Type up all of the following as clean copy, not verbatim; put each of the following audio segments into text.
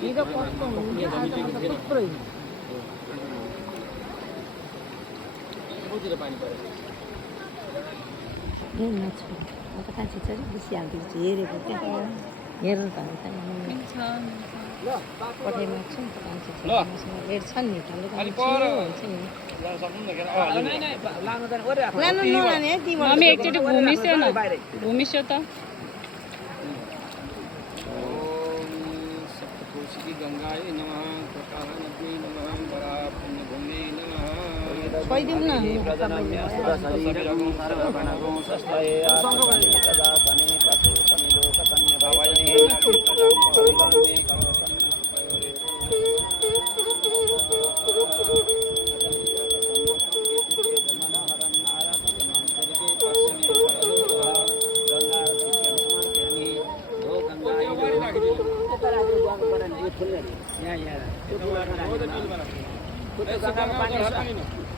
हिजो कस्तो हुन्थ्यो आज त थुप्रै पानी पऱ्यो ए माछु म त कान्छी चाहिँ बेसी हालिदिन्छु हेरेको क्या हेर्नु त पठाइमा छु नि त कान्छी छोरीसँग हेर्छ नि लानु नलाने है तिमीहरू मम्मी एकचोटि घुमिस्यो न घुमिस्यो त गंगायै नमः प्रकाशनद्यै नमः वरापुण्यभूम्यै नमः खोइदिउँ न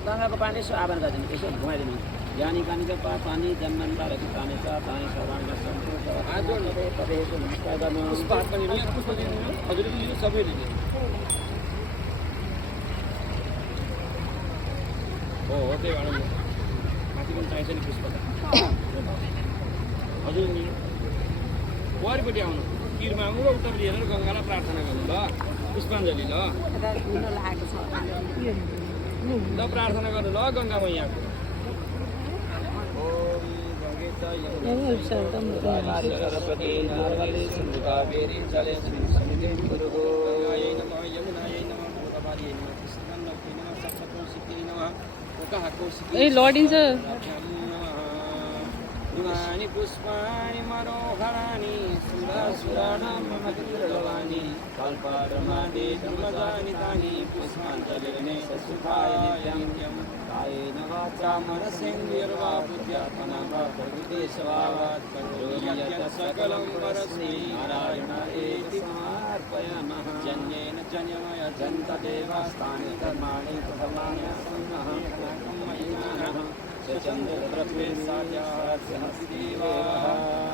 गंगाको पानी यसो आवान गरिदिनु यसो घुमाइदिनु ज्ञानी कानीको पानी जन्मन्तारको पानी छ पानी सर्वाङ्ग सन्तोष तपाईँको नमस्कार गर्नु हजुरले सबैले हो त्यही भएर माथि पनि चाहिन्छ नि पुष्प हजुर नि वारिपट्टि आउनु किरमा आउनु र उतापट्टि हेरेर गङ्गालाई प्रार्थना गर्नु ल पुष्पाञ्जली ल ल प्रार्थना गर्नु ल गङ्गामा यहाँको सरस्वती नर्मदे सिन्धु कावेरी जले गङ्गायै नमः यमुनायै नमः गोदावरीयै नमः कृष्णगन्धकै नमः सप्तकोशिकै नमः कोकाकोशिकै ए लडिन्छ इमानि पुष्पाणि मनोहराणि सुरसुराणाममतिर्गवानि कल्पद्रुमाणि धर्मजानि तानि पुष्पाञ्जलिर्मे सुखाय नित्यं कायेन वाचा मनसेन्द्रियर्वा बुद्ध्यात्मना वा प्रकृते स्वभावात् करोमि सकलं परस्मै नारायणायेति समर्पयामः जन्येन जन्यमय जन्तदेवास्तानि धर्माणि प्रथमानि पुनः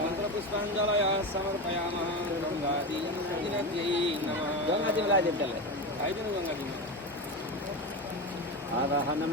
मन्त्रपुष्पाञ्जलया समर्पयामः गङ्गादीनद्यै नमः गङ्गादिनलाई देवतालाई आइदिनु गङ्गादीन आवाहनम